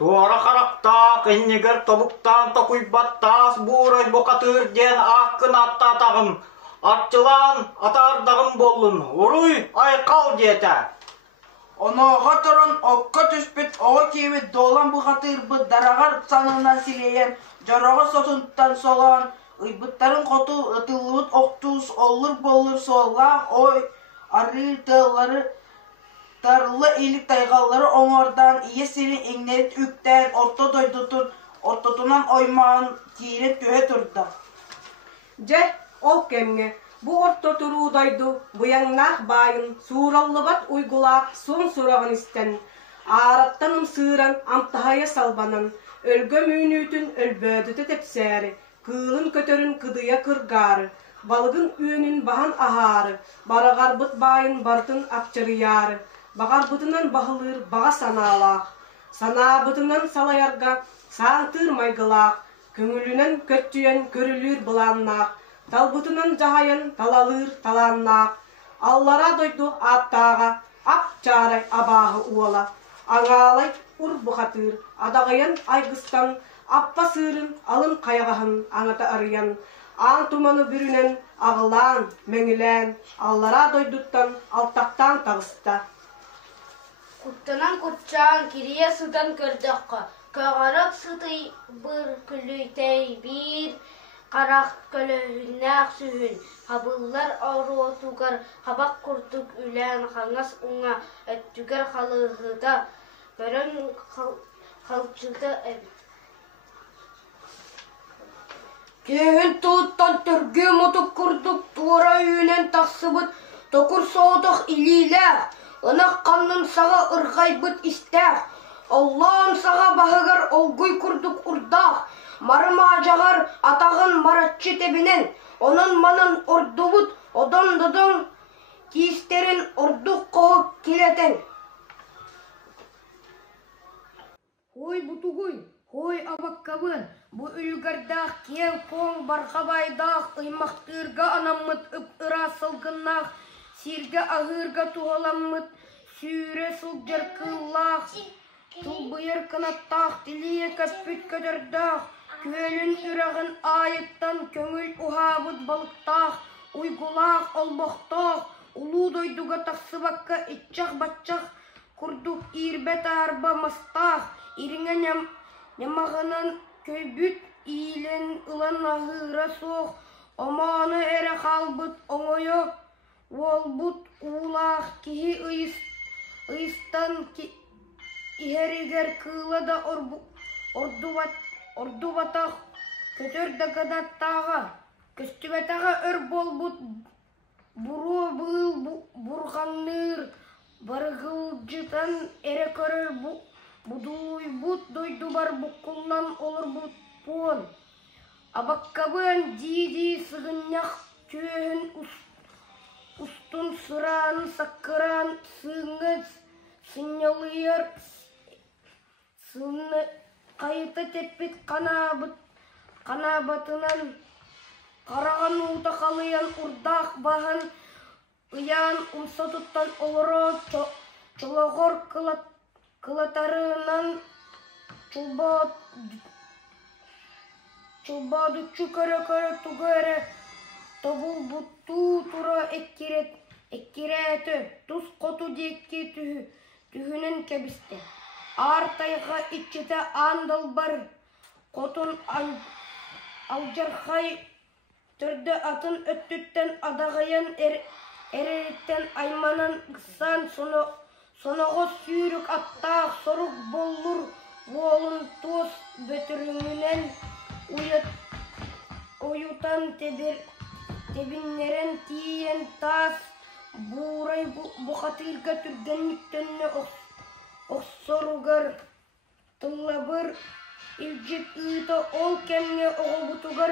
Tuara karakta kenniger tobuktan tokuybattaas buuray bokatır den akkın atta tağım. Atçılan atardağım bollun. Uruy aykal jete. Onoğa turun okka түспет oğa kebet dolan bu hatır daragar sanına sileyen jarağa sosuntan soğan ıybıttарын kotu ıtıllıbıt oktuz olur bolur soğlaq oy arı tığları tarlı ilik taygalları oңordan iye seni eňnerit üktän orta doydutun ortotunan oymağın tiret köhe turda. Je ol kemge bu orta turudaydu buyaŋnaq bayın suurallıbat uygulaq son surağın isten arattanım sığıran amtahaya salbanan ölgö müünütün ölbödütü tepseri kıılın kötörün kıdıya kırgarı balgın üönün bahan aharı baragar bıt bayın bartın apçırıyarı bagar bıtынан bahılır baga sanalaq sana bıtынан salayarga sağıtır maygılaq köngülünün köttüyen körülür bulanaq talbıtынан jahayan talalır talannaq allara doydu attağa apçaray abahı uola aŋalay ur buhatır adagayan aygıstan appa sığırın alın kayagahın aŋata arıyan aŋ tumanı bürünen ağılan meŋilen allara doyduttan altaqtan tağısta. Kuttunan kutçağın kiriye sıdan kördökka köğarık sıtый bir külüytey bir qarak kölöhünnäq sühün habıllar ağrı tugar habak kurduk ülen haŋas uŋa öttüger halıhıda börön halçıda ebit. Kehen tuuttan törgü motuk kurduk tuğra üyünen taksıbıt tokur soğuduk iliyle ınak kannın sağa ırgaybıt ister Allah'ın sağa bahıgar olguy kurduk urdağ marım ağacagar atağın maratçı tebinen onun manın ordubut odon dodon kiisterin orduk koğup kileten. Hoy butuguy, hoy abakkabın, bu ülgardağ kev koң barqabaydağ ıymaqtırga anamıt ıpıra sılgınağ sirge ahırga tuğalamıt süüre sıljar kıllağ tulbuyar kanattağ diliye kaspüt köderdağ kölün ürağın ayıttan köngül uhabıt balıktağ uygulağ olboqtağ ulu doyduga taqsıbakka itçaq batçaq kurduk irbet arba mastağ iriŋe ñamağının köybüt iyilen ılan ahıra soğ omanı ere halbıt oŋoyo wolbut uulağ kihi ıyıstan iheriger kııla da ordubatağı kötör da gadattağı köstübetağı ör bolbut buru bığıl burğanlır bargılcıtan ere körör buduybut doydubar bukullan olur but puan abakkabın didi sığınyak köhün ustun sıran sakıran sığınız sinyalıyar sığını kayıta tepit kanabatından karağan uta kalıyan urdağ bahan ıyan umsatuttan oloro çologor kılatarından çulbaduçu köre tugere tobul buttu tura ekkiretü tuz kotu dekki tühünün kebiste artayga içite andal bar kotun aljarhay türde atın öttütten adagayan ereritten aymanan gısan sonoğuz sürük attağ soruk bollur boğulun toz bötürüngünen oyutan tebinleren tiyen tas buğray buhatırga türgenliktenne oksorugar tıllabır ilcik ıta ol kemge oğubutugar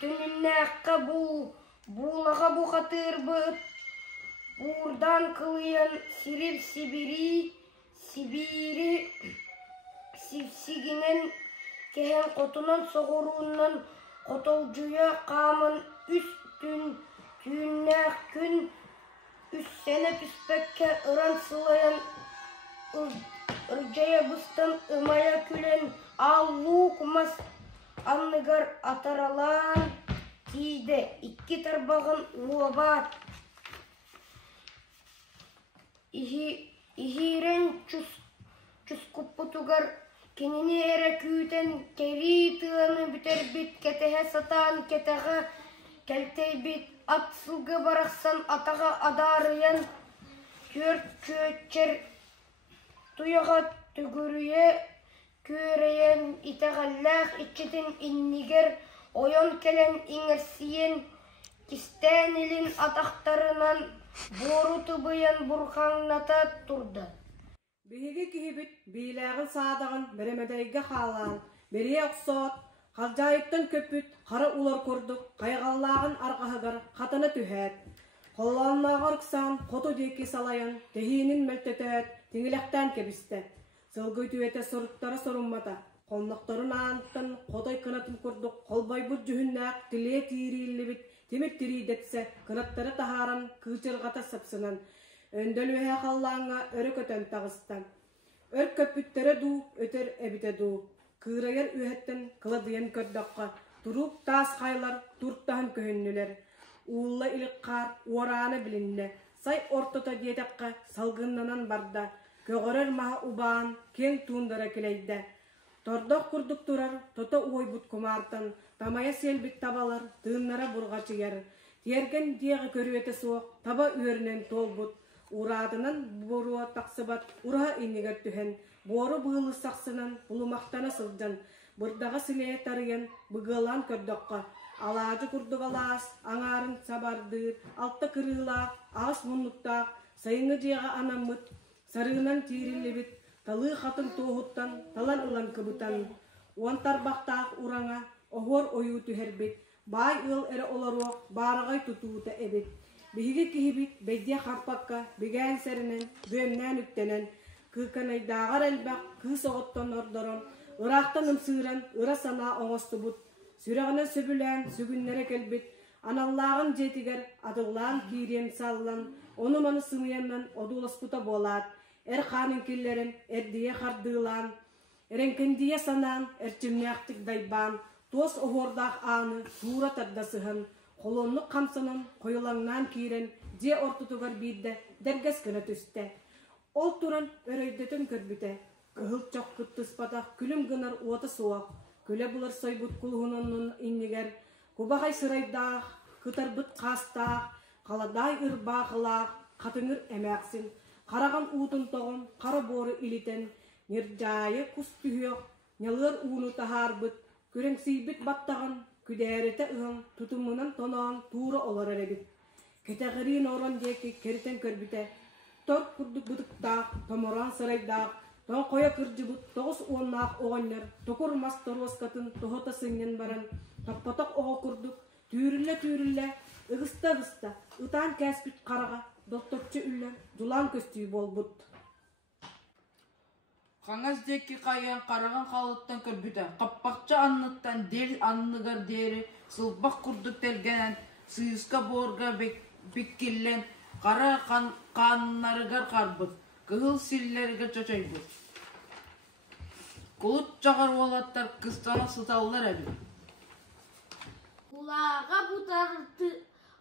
tününnäqqa buğlağa buhatır bıt buradan kılıyan sirip sibiri sivsiginen kehen kotunan soğurundan kotolcuya kamın üstün tünnäq gün üssene püspekke ıran sılayan ыржая быстан ымая күлен аллу кумас анныгар атаралан тиде икки тарбағын уабат. Ихирен чускуппутугар кенини эре күүтен кери тыаны бүтербит кетеhe сатан кетеге келтейбит ат сылгы барақсан атаға адарыян чөр туяға түгүрүе көрейен итеғаллах ичитин иннигер ойон келен иңерсиен кистен илин атақтарынан бору тубыян бурхаңната турды. Биһиги киһибит биилээҕин саадагын беремедейге хаалаан, берие оксоот, халжайыттан көпүт, хара улар курдук, кайгаллаагын аргаһыгар хатана түһээт. Холлоонноогор ксаан хоту диэки салайан, тэһиинин мөлтөтөөт, тиңилэхтään кебисте. Сылгый түөте соруттара соруммата, холноқторун аанттан, хотой кынатын курдук, холбойбут жүһүннээк, тилээ тиирииллибит, тимир тириидетсе, кынаттары тахааран, кыычыргата сапсынан, өндөлүһэ халлааңа өрө көтөн тагыстан. Өр көпүттөрө дуу, өтөр эбите дуу. Кыырайар үһэттен кыладыйан көрдөкка, туруп таас хайлар, турттаһын көһүннүлер. Уулла иликкаар, уорааны билинне, сай ортото диэтэкка салгыннанан барда, көгөрөр маha убаан, кең туundара келейде. Тордох курдук турар, тото уойбут кумаартан, тамая селбит табалар, тыыннара бургачыяр. Тиерген диэҕи көрүөте суох, таба үөрүнен толбут. Ураадынан боруа тақсыбат, ураha иннигер түһэн, бору быылы сақсынан, булумақтана сылдан, бырдаға силее тарыян, быгылан көрдөкка, алаажы курдугалаас, аңарын сабардыр, алта кырыылаақ, ағыс муннуктаақ, сайыңы жиэға анаммыт, сарыынан тиириллибит, талы хатын туохуттан, талан ылан кыбытан, уантар бақтаақ ураңа, оғор ойуу түһэрбит, бай ыл эре оларуақ, барағай тутуута эбит. Биһиги киһибит бэйдиэ харпакка, бигээн сэринэн, бөөннээн үктэнэн, кыыканайдаагар элбэх, кыыс оҕоттон ордорон, ыраахтан ымсыыран, ыра санаа оҥостубут, сүрэҕинэ сөбүлээн, сүгүннэре келбит, аналлаагын жетигер, атыглаан киириэн саллан, ону-маны сымыяннан одууласпута буолаат, эр хаанын киллерин, эрдие хардыылаан, эренкендие санаан, эрчимнээхтик дайбаан, туос оһуордаах ааны, туура тардасыһын, холонлук камсанын койулаңнан киирен же ортутугар биирде дергес кына түсте. Ол туран өрөйдөтөн көрбүтэ. Кыһыл чок кыттыспатах күлүм гынар уота суак. Күле булар сойбут кулхунунун иннигер. Кубагай сырайдаах, кытарбыт кастаах, каладай ырбаахылаах, катыңыр эмээксин. Караган уутун тогон, кара боору илитен, ниржайы кус түһүөк, нялыр ууну тахаарбыт, күреңсийбит баттаган, күдээрете ыһын тутумунан тоноон туура олар эребит. Кетегирин орон диэки керитен көрбүтэ. Тор курдук бутуктаах, томоран сырайдаах, тон коя кыржыбыт, тогус уоннаах оҕоннер, токур мас торуоскатын тохота сыҥнен баран, таппаток оҕо курдук, түүрүллэ, ыгыста, ытаан кээспит карага, доктопчу үллэ, жулаан көстүү болбут. Хаңас декки кайан караган халыттан көрбүтэ. Каппакча анныттан дел анныгар дери, сылбак курдук телгенен, сыыска боорга беккиллен, кара каннарыгар карбыт, кыһыл силлерге чочойбут. Кулут чагар уолаттар кыстана сыталлар эбит. Кулаға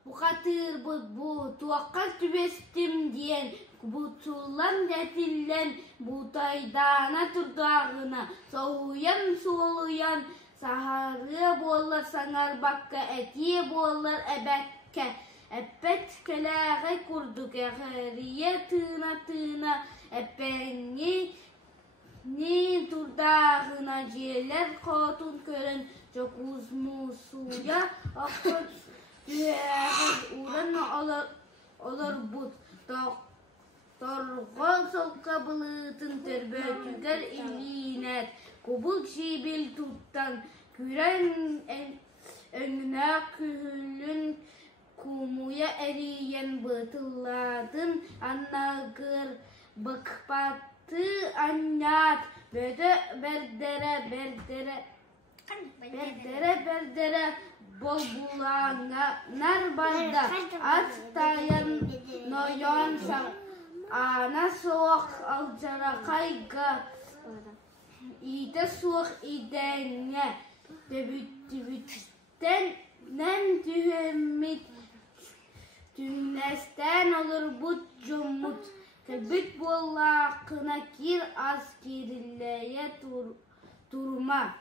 бұқатырбыт бұ, туаққа түбестім дейін, бұтулан дәтілен, бұтайдана тұрдағына, соуян солуян, сахары болар саңар баққа, әтие болар әбәкке, әппет кәләғі күрдік, әғірие тына, әппәңе не тұрдағына желер қотын көрін, жоқ ұзмусуя ақыт түйәғіз ұрын олар бұд. Торғол солқа бұлытын түрбөтігер илинәт, көбіл жебел тұттан, күрен өңіне күлін кумуя әриен бұтыладын, аннағыр бұқпатты аннят, бөді бердері бол бұлаңар барда, ат тайын нойон Ana soğuk alcara kayga. İde soğuk idene. Debütten nem tühemmit. Tümnesten olur bu cumut. Tebüt bolla kına kir az kirilleye durma.